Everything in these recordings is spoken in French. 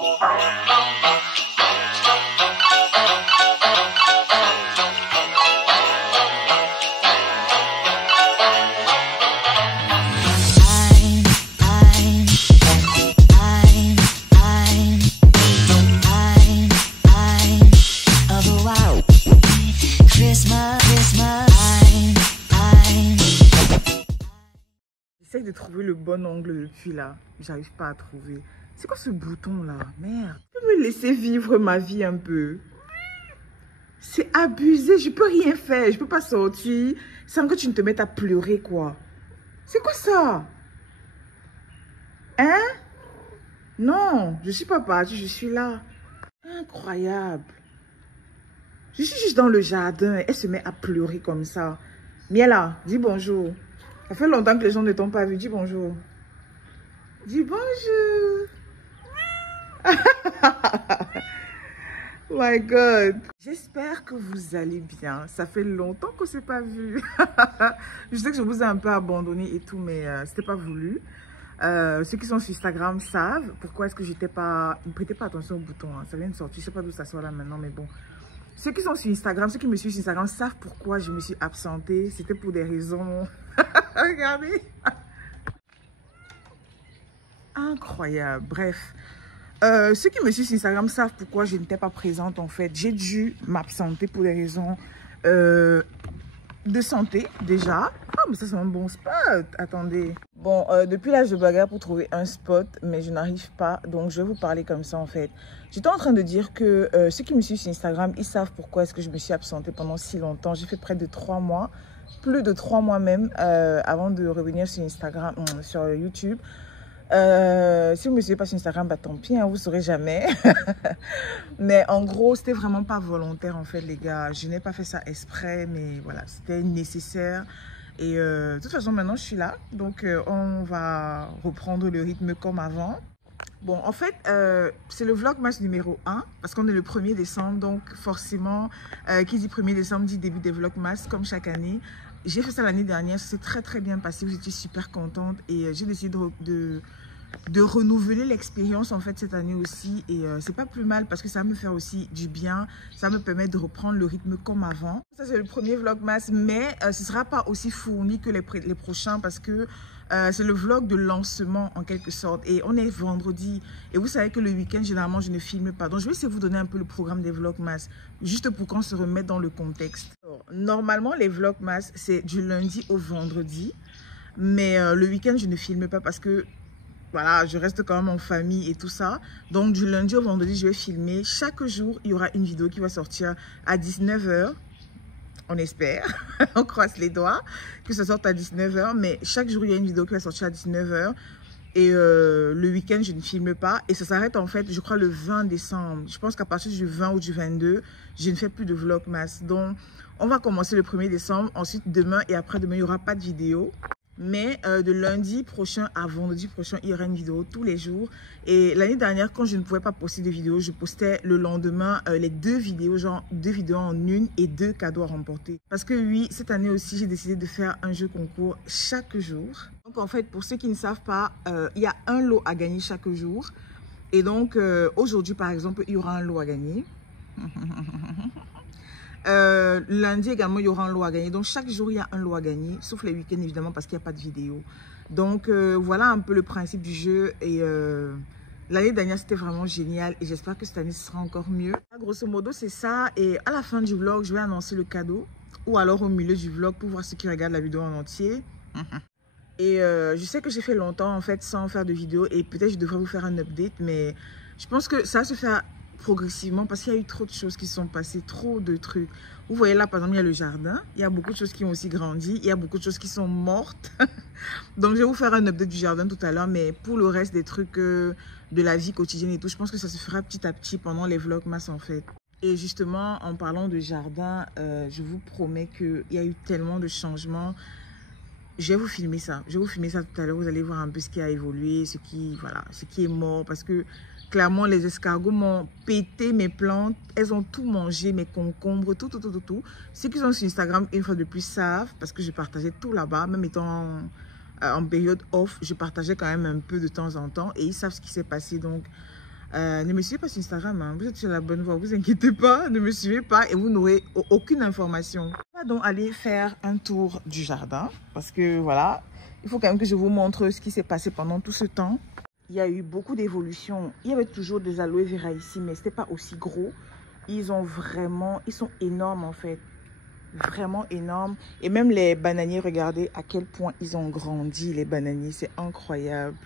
J'essaie de trouver le bon angle depuis là. J'arrive pas à trouver. C'est quoi ce bouton là? Merde. Tu peux me laisser vivre ma vie un peu? C'est abusé. Je peux rien faire. Je peux pas sortir sans que tu ne te mettes à pleurer quoi. C'est quoi ça? Hein? Non, je suis pas partie. Je suis là. Incroyable. Je suis juste dans le jardin. Elle se met à pleurer comme ça. Miela, dis bonjour. Ça fait longtemps que les gens ne t'ont pas vu. Dis bonjour. Dis bonjour. Oh my God. J'espère que vous allez bien. Ça fait longtemps qu'on ne s'est pas vu. Je sais que je vous ai un peu abandonné et tout, mais c'était pas voulu. Ceux qui sont sur Instagram savent pourquoi est-ce que j'étais pas... Ne prêtez pas attention au bouton. Hein. Ça vient de sortir. Je sais pas d'où ça sort là maintenant, mais bon. Ceux qui sont sur Instagram, ceux qui me suivent sur Instagram savent pourquoi je me suis absentée. C'était pour des raisons... Regardez. Incroyable. Bref. Ceux qui me suivent sur Instagram savent pourquoi je n'étais pas présente en fait. J'ai dû m'absenter pour des raisons de santé déjà. Ah, mais ça c'est un bon spot. Attendez. Bon, depuis là je bagarre pour trouver un spot, mais je n'arrive pas. Donc je vais vous parler comme ça en fait. J'étais en train de dire que ceux qui me suivent sur Instagram, ils savent pourquoi est-ce que je me suis absentée pendant si longtemps. J'ai fait près de 3 mois. Plus de 3 mois même avant de revenir sur Instagram, sur YouTube. Si vous ne me suivez pas sur Instagram, bah tant pis, hein, vous ne saurez jamais. Mais en gros, c'était vraiment pas volontaire en fait les gars. Je n'ai pas fait ça exprès, mais voilà, c'était nécessaire. Et de toute façon, maintenant je suis là. Donc on va reprendre le rythme comme avant. Bon, en fait, c'est le vlogmas numéro 1 parce qu'on est le 1er décembre. Donc, forcément, qui dit 1er décembre dit début des vlogmas comme chaque année. J'ai fait ça l'année dernière. Ça s'est très, très bien passé. Vous étiez super contente. Et j'ai décidé de renouveler l'expérience en fait cette année aussi. Et c'est pas plus mal parce que ça va me faire aussi du bien. Ça me permet de reprendre le rythme comme avant. Ça, c'est le premier vlogmas. Mais ce sera pas aussi fourni que les prochains parce que c'est le vlog de lancement en quelque sorte et on est vendredi et vous savez que le week-end généralement je ne filme pas, donc je vais essayer de vous donner un peu le programme des vlogmas juste pour qu'on se remette dans le contexte. Alors, normalement les vlogmas c'est du lundi au vendredi, mais le week-end je ne filme pas parce que voilà, je reste quand même en famille et tout ça. Donc du lundi au vendredi je vais filmer. Chaque jour il y aura une vidéo qui va sortir à 19 h. On espère, on croise les doigts que ça sorte à 19 h. Mais chaque jour, il y a une vidéo qui va sortir à 19 h. Et le week-end, je ne filme pas. Et ça s'arrête en fait, je crois, le 20 décembre. Je pense qu'à partir du 20 ou du 22, je ne fais plus de vlogmas. Donc, on va commencer le 1er décembre. Ensuite, demain et après-demain, il n'y aura pas de vidéo. Mais de lundi prochain à vendredi prochain, il y aura une vidéo tous les jours. Et l'année dernière, quand je ne pouvais pas poster de vidéos, je postais le lendemain les 2 vidéos, genre 2 vidéos en une et 2 cadeaux à remporter. Parce que oui, cette année aussi, j'ai décidé de faire un jeu concours chaque jour. Donc en fait, pour ceux qui ne savent pas, il y a un lot à gagner chaque jour. Et donc aujourd'hui, par exemple, il y aura un lot à gagner. Lundi également, il y aura un lot à gagner. Donc, chaque jour, il y a un lot à gagner. Sauf les week-ends, évidemment, parce qu'il n'y a pas de vidéo. Donc, voilà un peu le principe du jeu. Et l'année dernière, c'était vraiment génial. Et j'espère que cette année, ce sera encore mieux. Grosso modo, c'est ça. Et à la fin du vlog, je vais annoncer le cadeau. Ou alors au milieu du vlog pour voir ceux qui regardent la vidéo en entier. Et je sais que j'ai fait longtemps, en fait, sans faire de vidéo. Et peut-être je devrais vous faire un update. Mais je pense que ça va se faire progressivement parce qu'il y a eu trop de choses qui sont passées, trop de trucs. Vous voyez là, par exemple, il y a le jardin. Il y a beaucoup de choses qui ont aussi grandi. Il y a beaucoup de choses qui sont mortes. Donc, je vais vous faire un update du jardin tout à l'heure. Mais pour le reste des trucs de la vie quotidienne et tout, je pense que ça se fera petit à petit pendant les vlogmas en fait. Et justement, en parlant de jardin, je vous promets qu'il y a eu tellement de changements. Je vais vous filmer ça. Je vais vous filmer ça tout à l'heure. Vous allez voir un peu ce qui a évolué, ce qui est mort. Parce que clairement, les escargots m'ont pété mes plantes. Elles ont tout mangé, mes concombres, tout. Ceux qui sont sur Instagram, une fois de plus, savent. Parce que je partageais tout là-bas. Même étant en période off, je partageais quand même un peu de temps en temps. Et ils savent ce qui s'est passé. Donc, Ne me suivez pas sur Instagram, hein. Vous êtes sur la bonne voie, vous inquiétez pas, ne me suivez pas et vous n'aurez aucune information. On va donc aller faire un tour du jardin parce que voilà, il faut quand même que je vous montre ce qui s'est passé pendant tout ce temps. Il y a eu beaucoup d'évolutions. Il y avait toujours des aloe vera ici, mais c'était pas aussi gros. Ils sont énormes en fait. Vraiment énormes. Et même les bananiers, regardez à quel point ils ont grandi, les bananiers. C'est incroyable.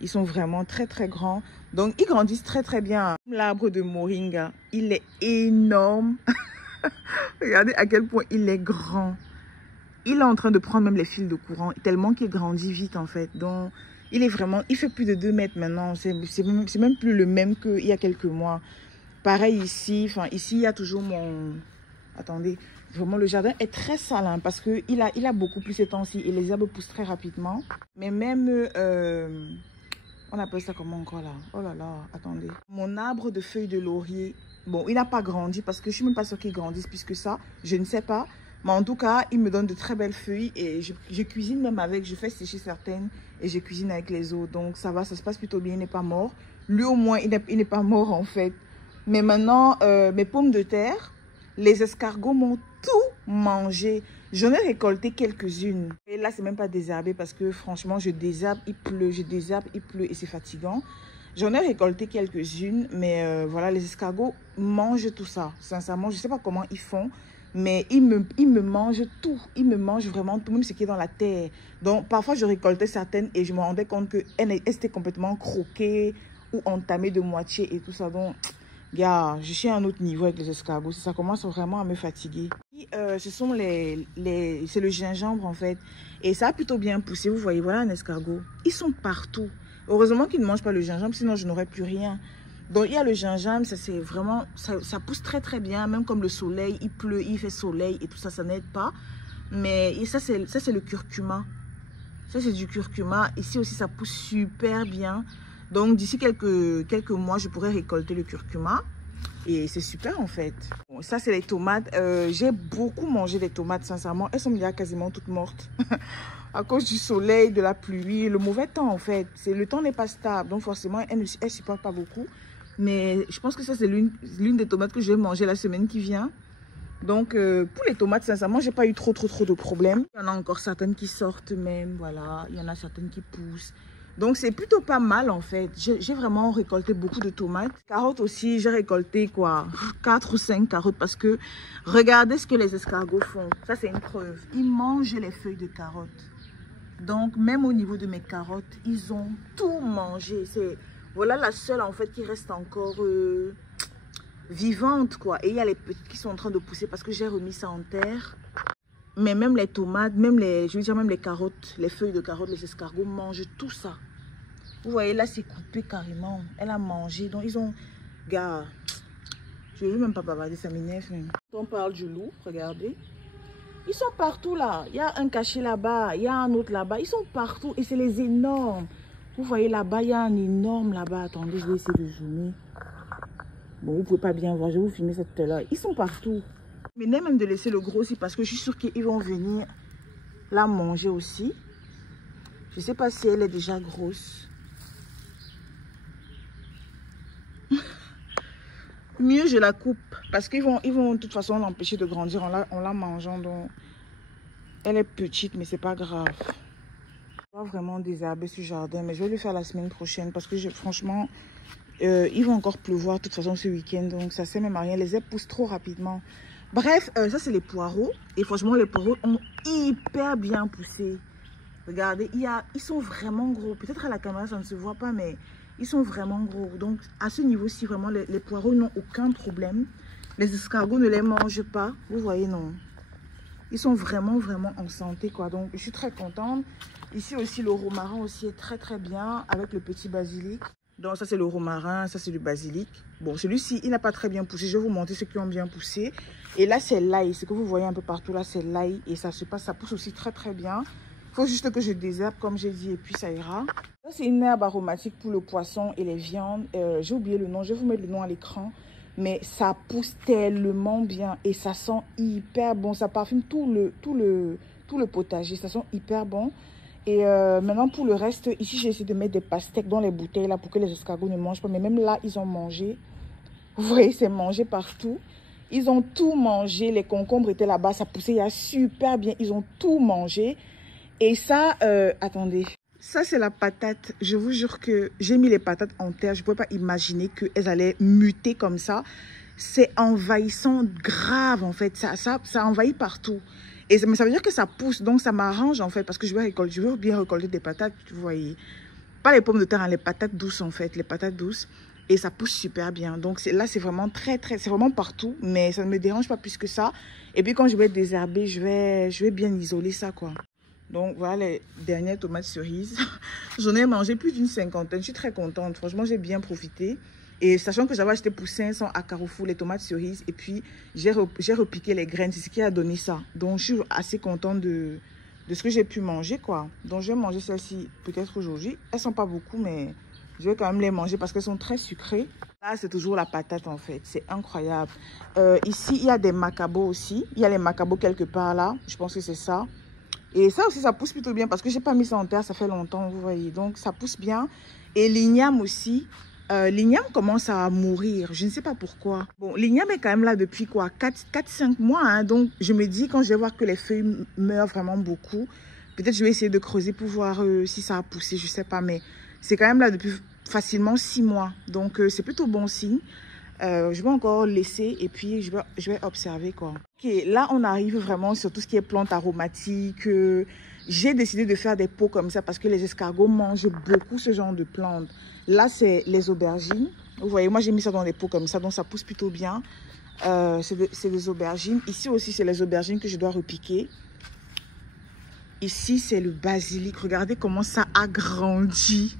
Ils sont vraiment très très grands. Donc ils grandissent très très bien. L'arbre de moringa, il est énorme. Regardez à quel point il est grand. Il est en train de prendre même les fils de courant, tellement qu'il grandit vite en fait. Donc il fait plus de 2 mètres maintenant. C'est même plus le même qu'il y a quelques mois. Pareil ici, ici il y a toujours mon... Attendez, vraiment le jardin est très salin parce qu'il a beaucoup plu ces temps-ci et les herbes poussent très rapidement. Mais même, on appelle ça comment encore là? Oh là là, attendez. Mon arbre de feuilles de laurier, bon, il n'a pas grandi parce que je ne suis même pas sûre qu'il grandisse plus que ça. Je ne sais pas. Mais en tout cas, il me donne de très belles feuilles et je cuisine même avec. Je fais sécher certaines et je cuisine avec les autres. Donc ça va, ça se passe plutôt bien, il n'est pas mort. Lui au moins, il n'est pas mort en fait. Mais maintenant, mes pommes de terre, les escargots m'ont tout mangé. J'en ai récolté quelques-unes. Et là, c'est même pas désherbé parce que franchement, je désherbe, il pleut. Je désherbe, il pleut et c'est fatigant. J'en ai récolté quelques-unes, mais voilà, les escargots mangent tout ça. Sincèrement, je ne sais pas comment ils font, mais ils me mangent tout. Ils me mangent vraiment tout, même ce qui est dans la terre. Donc, parfois, je récoltais certaines et je me rendais compte qu'elles étaient complètement croquées ou entamées de moitié et tout ça. Donc... Gars, je suis à un autre niveau avec les escargots. Ça commence vraiment à me fatiguer. Ce sont c'est le gingembre en fait. Et ça a plutôt bien poussé. Vous voyez, voilà un escargot. Ils sont partout. Heureusement qu'ils ne mangent pas le gingembre, sinon je n'aurais plus rien. Donc il y a le gingembre, ça pousse très très bien. Même comme le soleil, il pleut, il fait soleil et tout ça, ça n'aide pas. Mais ça c'est le curcuma. Ça c'est du curcuma. Ici aussi ça pousse super bien. Donc, d'ici quelques mois, je pourrais récolter le curcuma. Et c'est super, en fait. Bon, ça, c'est les tomates. J'ai beaucoup mangé des tomates, sincèrement. Elles sont déjà quasiment toutes mortes. À cause du soleil, de la pluie, le mauvais temps, en fait. Le temps n'est pas stable. Donc, forcément, elles ne supportent pas beaucoup. Mais je pense que ça, c'est l'une des tomates que je vais manger la semaine qui vient. Donc, pour les tomates, sincèrement, j'ai pas eu trop de problèmes. Il y en a encore certaines qui sortent même. Voilà. Il y en a certaines qui poussent. Donc, c'est plutôt pas mal, en fait. J'ai vraiment récolté beaucoup de tomates. Carottes aussi, j'ai récolté, quoi, 4 ou 5 carottes parce que regardez ce que les escargots font. Ça, c'est une preuve. Ils mangent les feuilles de carottes. Donc, même au niveau de mes carottes, ils ont tout mangé. Voilà la seule, en fait, qui reste encore vivante, quoi. Et il y a les petites qui sont en train de pousser parce que j'ai remis ça en terre. Mais même les tomates, même les carottes, les feuilles de carottes, les escargots mangent tout ça. Vous voyez, là, c'est coupé carrément. Elle a mangé. Donc, ils ont... Gars, je ne veux même pas bavarder, ça m'énerve. On parle du loup, regardez. Ils sont partout, là. Il y a un cachet là-bas, il y a un autre là-bas. Ils sont partout et c'est les énormes. Vous voyez, là-bas, il y a un énorme là-bas. Attendez, je vais essayer de zoomer. Bon, vous ne pouvez pas bien voir. Je vais vous filmer ça tout à l'heure. Ils sont partout. Mais même de laisser le gros aussi parce que je suis sûre qu'ils vont venir la manger aussi. Je ne sais pas si elle est déjà grosse. Mieux je la coupe parce qu'ils vont de toute façon l'empêcher de grandir en la mangeant. Donc elle est petite mais c'est pas grave. Je vais vraiment désherber ce jardin mais je vais le faire la semaine prochaine parce que franchement il va encore pleuvoir de toute façon ce week-end. Donc ça sert même à rien. Les herbes poussent trop rapidement. Bref, ça c'est les poireaux. Et franchement, les poireaux ont hyper bien poussé. Regardez, ils sont vraiment gros. Peut-être à la caméra, ça ne se voit pas, mais ils sont vraiment gros. Donc, à ce niveau-ci, vraiment, les poireaux n'ont aucun problème. Les escargots ne les mangent pas. Vous voyez, non. Ils sont vraiment en santé, quoi. Donc, je suis très contente. Ici aussi, le romarin aussi est très bien avec le petit basilic. Donc ça c'est le romarin, ça c'est le basilic. Bon, celui-ci il n'a pas très bien poussé. Je vais vous montrer ceux qui ont bien poussé. Et là c'est l'ail, ce que vous voyez un peu partout là c'est l'ail et ça pousse aussi très bien. Il faut juste que je désherbe comme j'ai dit et puis ça ira. Ça c'est une herbe aromatique pour le poisson et les viandes. J'ai oublié le nom, je vais vous mettre le nom à l'écran. Mais ça pousse tellement bien et ça sent hyper bon. Ça parfume tout le potager, ça sent hyper bon. Et maintenant, pour le reste, ici, j'ai essayé de mettre des pastèques dans les bouteilles là pour que les escargots ne mangent pas. Mais même là, ils ont mangé. Vous voyez, c'est mangé partout. Ils ont tout mangé. Les concombres étaient là-bas. Ça poussait super bien. Ils ont tout mangé. Et ça, attendez. Ça, c'est la patate. Je vous jure que j'ai mis les patates en terre. Je ne pouvais pas imaginer qu'elles allaient muter comme ça. C'est envahissant grave, en fait. Ça envahit partout. Mais ça veut dire que ça pousse. Donc, ça m'arrange, en fait. Parce que je veux bien récolter des patates, vous voyez. Pas les pommes de terre, hein, les patates douces, en fait. Les patates douces. Et ça pousse super bien. Donc, là, c'est vraiment c'est vraiment partout. Mais ça ne me dérange pas plus que ça. Et puis, quand je vais désherber, je vais bien isoler ça, quoi. Donc, voilà les dernières tomates cerises. J'en ai mangé plus d'une cinquantaine. Je suis très contente. Franchement, j'ai bien profité. Et sachant que j'avais acheté pour 500 à Carrefour les tomates cerises. Et puis, j'ai repiqué les graines. C'est ce qui a donné ça. Donc, je suis assez contente de ce que j'ai pu manger, quoi. Donc, je vais manger celles-ci peut-être aujourd'hui. Elles ne sont pas beaucoup, mais je vais quand même les manger parce qu'elles sont très sucrées. Là, c'est toujours la patate, en fait. C'est incroyable. Ici, il y a des macabos aussi. Il y a les macabos quelque part là. Je pense que c'est ça. Et ça aussi, ça pousse plutôt bien parce que je n'ai pas mis ça en terre, ça fait longtemps, vous voyez. Donc, ça pousse bien. Et l'igname aussi. L'igname commence à mourir. Je ne sais pas pourquoi. Bon, l'igname est quand même là depuis quoi 4-5 mois. Hein, donc, je me dis, quand je vais voir que les feuilles meurent vraiment beaucoup, peut-être je vais essayer de creuser pour voir si ça a poussé, je ne sais pas. Mais c'est quand même là depuis facilement 6 mois. Donc, c'est plutôt bon signe. Je vais encore laisser et puis je vais observer, quoi. Ok, là, on arrive vraiment sur tout ce qui est plantes aromatiques. J'ai décidé de faire des pots comme ça parce que les escargots mangent beaucoup ce genre de plantes. Là, c'est les aubergines. Vous voyez, moi, j'ai mis ça dans des pots comme ça, donc ça pousse plutôt bien. C'est des aubergines. Ici aussi, c'est les aubergines que je dois repiquer. Ici, c'est le basilic. Regardez comment ça a grandi.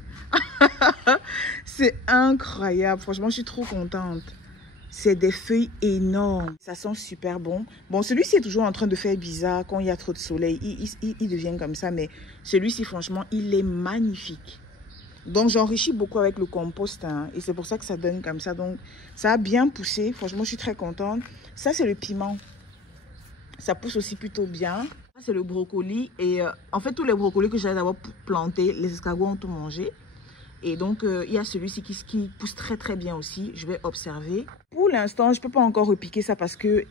C'est incroyable. Franchement, je suis trop contente. C'est des feuilles énormes. Ça sent super bon. Bon, celui-ci est toujours en train de faire bizarre quand il y a trop de soleil. Il devient comme ça. Mais celui-ci, franchement, il est magnifique. Donc, j'enrichis beaucoup avec le compost. Hein, et c'est pour ça que ça donne comme ça. Donc, ça a bien poussé. Franchement, je suis très contente. Ça, c'est le piment. Ça pousse aussi plutôt bien. Ça, c'est le brocoli. Et en fait, tous les brocolis que j'avais d'abord plantés, les escargots ont tout mangé. Et donc, il y a celui-ci qui pousse très très bien aussi. Je vais observer. Pour l'instant, je ne peux pas encore repiquer ça parce que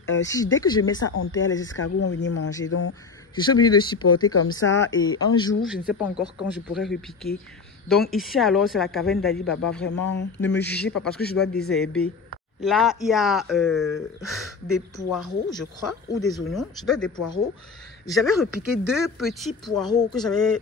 dès que je mets ça en terre, les escargots vont venir manger. Donc, je suis obligée de supporter comme ça. Et un jour, je ne sais pas encore quand je pourrai repiquer. Donc, ici alors, c'est la caverne d'Ali Baba. Vraiment, ne me jugez pas parce que je dois désherber. Là, il y a des poireaux, je crois, ou des oignons. Je dois des poireaux. J'avais repiqué 2 petits poireaux que j'avais...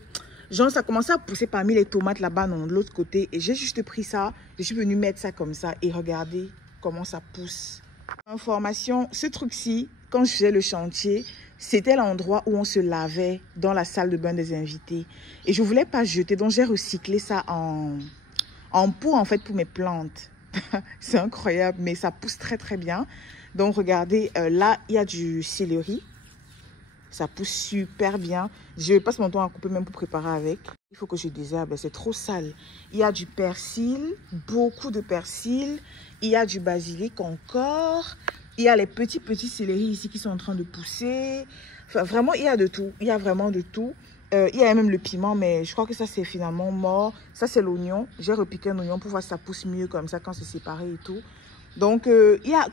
Genre, ça commençait à pousser parmi les tomates là-bas, non, de l'autre côté. Et j'ai juste pris ça. Je suis venue mettre ça comme ça. Et regardez comment ça pousse. Information, ce truc-ci, quand je faisais le chantier, c'était l'endroit où on se lavait dans la salle de bain des invités. Et je ne voulais pas jeter. Donc, j'ai recyclé ça en pot, en fait, pour mes plantes. C'est incroyable, mais ça pousse très, très bien. Donc, regardez, là, il y a du céleri. Ça pousse super bien. Je passe mon temps à couper même pour préparer avec. Il faut que je désherbe, c'est trop sale. Il y a du persil, beaucoup de persil. Il y a du basilic encore. Il y a les petits céleris ici qui sont en train de pousser. Enfin, vraiment, il y a de tout. Il y a vraiment de tout. Il y a même le piment, mais je crois que ça, c'est finalement mort. Ça, c'est l'oignon. J'ai repiqué un oignon pour voir si ça pousse mieux comme ça quand c'est séparé et tout. Donc,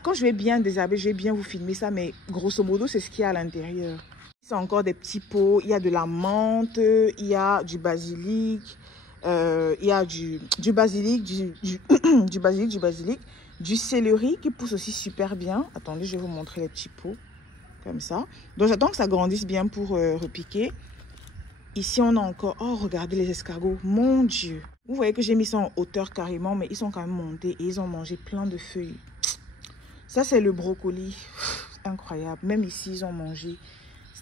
quand je vais bien désherber, je vais bien vous filmer ça. Mais grosso modo, c'est ce qu'il y a à l'intérieur. C'est encore des petits pots, il y a de la menthe, il y a du basilic, il y a du basilic, du céleri qui pousse aussi super bien. Attendez, je vais vous montrer les petits pots, comme ça. Donc j'attends que ça grandisse bien pour repiquer. Ici, on a encore... Oh, regardez les escargots, mon Dieu. Vous voyez que j'ai mis ça en hauteur carrément, mais ils sont quand même montés et ils ont mangé plein de feuilles. Ça, c'est le brocoli. Incroyable, même ici, ils ont mangé.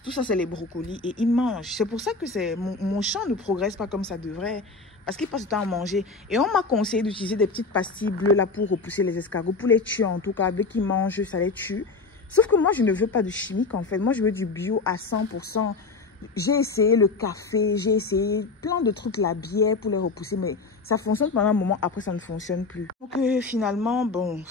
Tout ça, c'est les brocolis et ils mangent. C'est pour ça que mon champ ne progresse pas comme ça devrait. Parce qu'ils passent le temps à manger. Et on m'a conseillé d'utiliser des petites pastilles bleues là pour repousser les escargots. Pour les tuer en tout cas. Dès qu'ils mangent, ça les tue. Sauf que moi, je ne veux pas de chimique en fait. Moi, je veux du bio à 100%. J'ai essayé le café. J'ai essayé plein de trucs, la bière pour les repousser. Mais ça fonctionne pendant un moment. Après, ça ne fonctionne plus. Donc finalement, bon...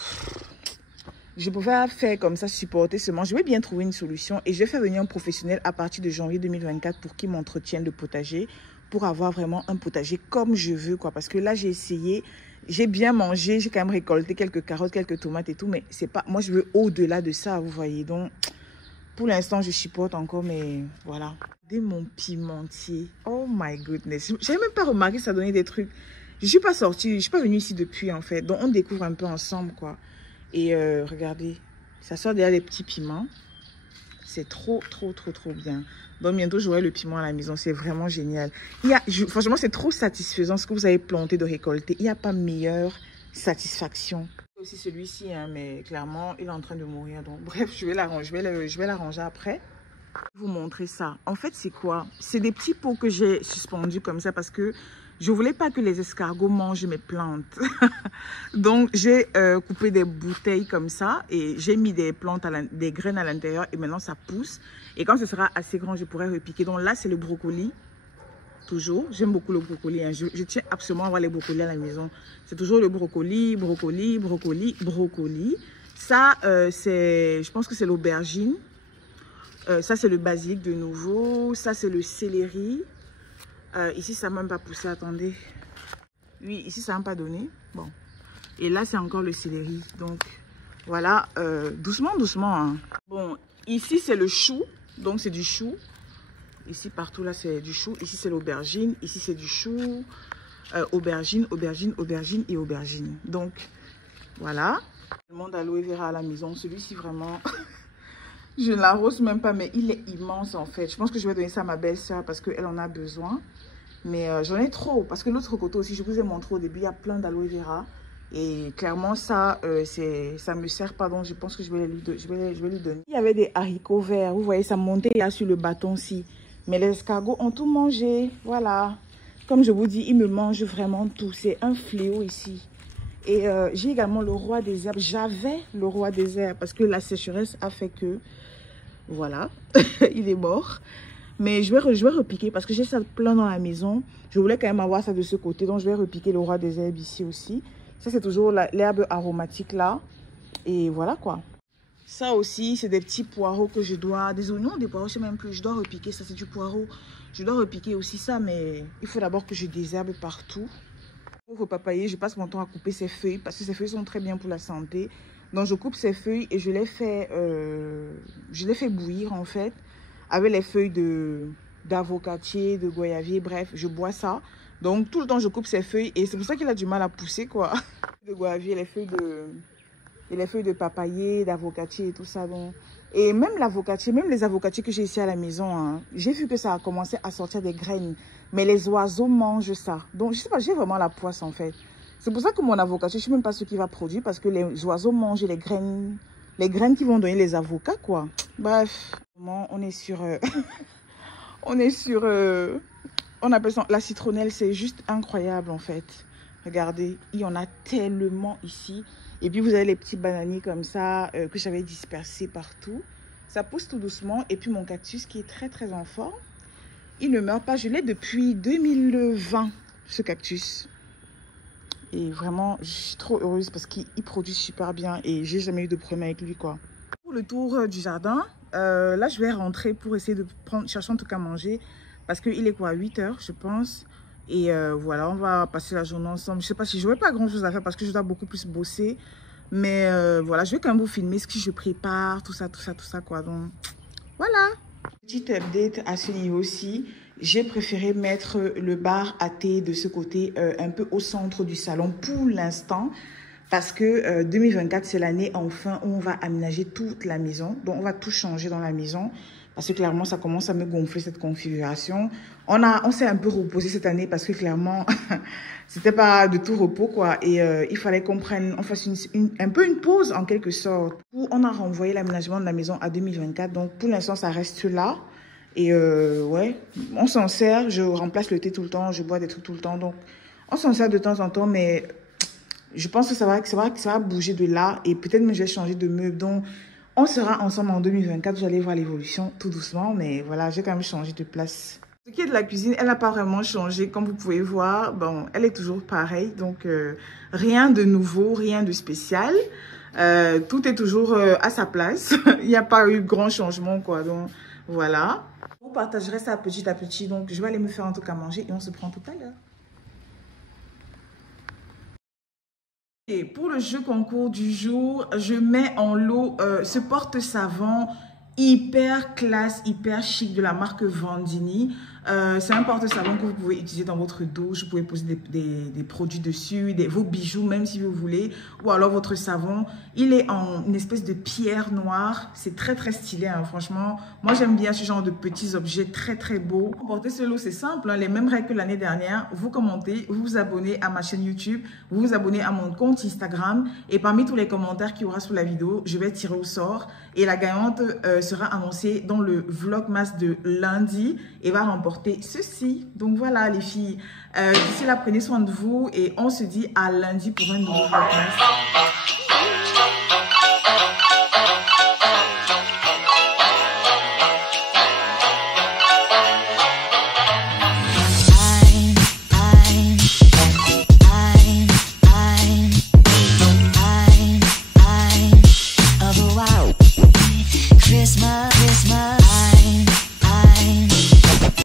Je pouvais faire comme ça, supporter seulement. Je vais bien trouver une solution et je vais faire venir un professionnel à partir de janvier 2024 pour qu'il m'entretienne le potager, pour avoir vraiment un potager comme je veux, quoi. Parce que là, j'ai essayé, j'ai bien mangé, j'ai quand même récolté quelques carottes, quelques tomates et tout, mais c'est pas, moi, je veux au-delà de ça, vous voyez. Donc, pour l'instant, je chipote encore, mais voilà. Regardez mon pimentier. Oh my goodness. J'avais même pas remarqué que ça donnait des trucs. Je suis pas sortie, je suis pas venue ici depuis, en fait. Donc, on découvre un peu ensemble, quoi. Et regardez, ça sort derrière les petits piments. C'est trop bien. Donc, bientôt, j'aurai le piment à la maison. C'est vraiment génial. Franchement, c'est trop satisfaisant ce que vous avez planté de récolter. Il n'y a pas meilleure satisfaction. Aussi celui-ci, hein, mais clairement, il est en train de mourir. Donc, bref, je vais l'arranger. Je vais l'arranger après. Je vais vous montrer ça. En fait, c'est quoi? C'est des petits pots que j'ai suspendus comme ça parce que je ne voulais pas que les escargots mangent mes plantes. Donc, j'ai coupé des bouteilles comme ça et j'ai mis des plantes, des graines à l'intérieur et maintenant, ça pousse. Et quand ce sera assez grand, je pourrai repiquer. Donc là, c'est le brocoli. Toujours. J'aime beaucoup le brocoli. Hein. Je tiens absolument à avoir les brocolis à la maison. C'est toujours le brocoli, brocoli, brocoli, brocoli. Ça, je pense que c'est l'aubergine. Ça, c'est le basilic de nouveau. Ça, c'est le céleri. Ici, ça n'a même pas poussé. Attendez. Oui, ici, ça n'a pas donné. Bon. Et là, c'est encore le céleri. Donc, voilà. Doucement, doucement. Hein. Bon, ici, c'est le chou. Donc, c'est du chou. Ici, partout, là, c'est du chou. Ici, c'est l'aubergine. Ici, c'est du chou. Aubergine, aubergine, aubergine et aubergine. Donc, voilà. Le monde aloe vera à la maison. Celui-ci, vraiment... Je ne l'arrose même pas, mais il est immense en fait. Je pense que je vais donner ça à ma belle-sœur parce qu'elle en a besoin. Mais j'en ai trop. Parce que l'autre côté aussi, je vous ai montré au début, il y a plein d'aloe vera. Et clairement, ça, ça me sert pas. Donc, je pense que je vais lui donner. Il y avait des haricots verts. Vous voyez, ça montait là sur le bâton-ci. Mais les escargots ont tout mangé. Voilà. Comme je vous dis, ils me mangent vraiment tout. C'est un fléau ici. Et j'ai également le roi des herbes. J'avais le roi des herbes parce que la sécheresse a fait que... Voilà, il est mort. Mais je vais repiquer parce que j'ai ça plein dans la maison. Je voulais quand même avoir ça de ce côté. Donc, je vais repiquer le roi des herbes ici aussi. Ça, c'est toujours l'herbe aromatique là. Et voilà quoi. Ça aussi, c'est des petits poireaux que je dois... Des oignons, des poireaux, je ne sais même plus. Je dois repiquer ça, c'est du poireau. Je dois repiquer aussi ça, mais il faut d'abord que je désherbe partout. Pour papayer, je passe mon temps à couper ces feuilles parce que ces feuilles sont très bien pour la santé. Donc, je coupe ces feuilles et je les fais bouillir, en fait, avec les feuilles d'avocatier, de goyavier, bref, je bois ça. Donc, tout le temps, je coupe ces feuilles et c'est pour ça qu'il a du mal à pousser, quoi. De goyavier, les feuilles de papayer, d'avocatier et tout ça. Donc. Et même l'avocatier, même les avocatiers que j'ai ici à la maison, hein, j'ai vu que ça a commencé à sortir des graines. Mais les oiseaux mangent ça. Donc, je sais pas, j'ai vraiment la poisse, en fait. C'est pour ça que mon avocatier, je ne sais même pas ce qu'il va produire parce que les oiseaux mangent les graines qui vont donner les avocats, quoi. Bref, on est sur... on appelle ça la citronnelle, c'est juste incroyable, en fait. Regardez, il y en a tellement ici. Et puis, vous avez les petits bananiers comme ça que j'avais dispersés partout. Ça pousse tout doucement. Et puis, mon cactus qui est très, très en forme. Il ne meurt pas. Je l'ai depuis 2020, ce cactus. Et vraiment, je suis trop heureuse parce qu'il produit super bien et j'ai jamais eu de problème avec lui, quoi. Pour le tour du jardin, là, je vais rentrer pour essayer de chercher un truc à manger parce qu'il est quoi, 8 h, je pense. Et voilà, on va passer la journée ensemble. Je sais pas si j'aurai pas grand chose à faire parce que je dois beaucoup plus bosser. Mais voilà, je vais quand même vous filmer ce que je prépare, tout ça, quoi. Donc, voilà. Petite update à ce niveau-ci. J'ai préféré mettre le bar à thé de ce côté un peu au centre du salon pour l'instant. Parce que 2024, c'est l'année enfin où on va aménager toute la maison. Donc, on va tout changer dans la maison. Parce que clairement, ça commence à me gonfler cette configuration. On s'est un peu reposé cette année parce que clairement, c'était pas de tout repos, quoi. Et il fallait qu'on fasse un peu une pause en quelque sorte. On a renvoyé l'aménagement de la maison à 2024. Donc, pour l'instant, ça reste là. Et ouais, on s'en sert. Je remplace le thé tout le temps. Je bois des trucs tout le temps. Donc, on s'en sert de temps en temps. Mais je pense que ça va bouger de là. Et peut-être même je vais changer de meuble. Donc, on sera ensemble en 2024. Vous allez voir l'évolution tout doucement. Mais voilà, j'ai quand même changé de place. Ce qui est de la cuisine, elle n'a pas vraiment changé. Comme vous pouvez voir, bon, elle est toujours pareille. Donc, rien de nouveau, rien de spécial. Tout est toujours à sa place. Il n'y a pas eu grand changement, quoi. Donc, voilà. partagerai ça petit à petit. Donc, je vais aller me faire un truc à manger et on se prend tout à l'heure. Et pour le jeu concours du jour, je mets en lot ce porte-savon hyper classe, hyper chic de la marque Vandini. C'est un porte-savon que vous pouvez utiliser dans votre douche. Vous pouvez poser des produits dessus, vos bijoux même si vous voulez. Ou alors votre savon. Il est en une espèce de pierre noire. C'est très très stylé, hein, franchement. Moi j'aime bien ce genre de petits objets très très beaux. Pour porter ce lot c'est simple, hein, les mêmes règles que l'année dernière. Vous commentez, vous vous abonnez à ma chaîne YouTube, vous vous abonnez à mon compte Instagram. Et parmi tous les commentaires qu'il y aura sous la vidéo, je vais tirer au sort. Et la gagnante sera annoncée dans le Vlogmas de lundi et va remporter ceci. Donc voilà les filles, d'ici là prenez soin de vous et on se dit à lundi pour un nouveau Vlogmas. Christmas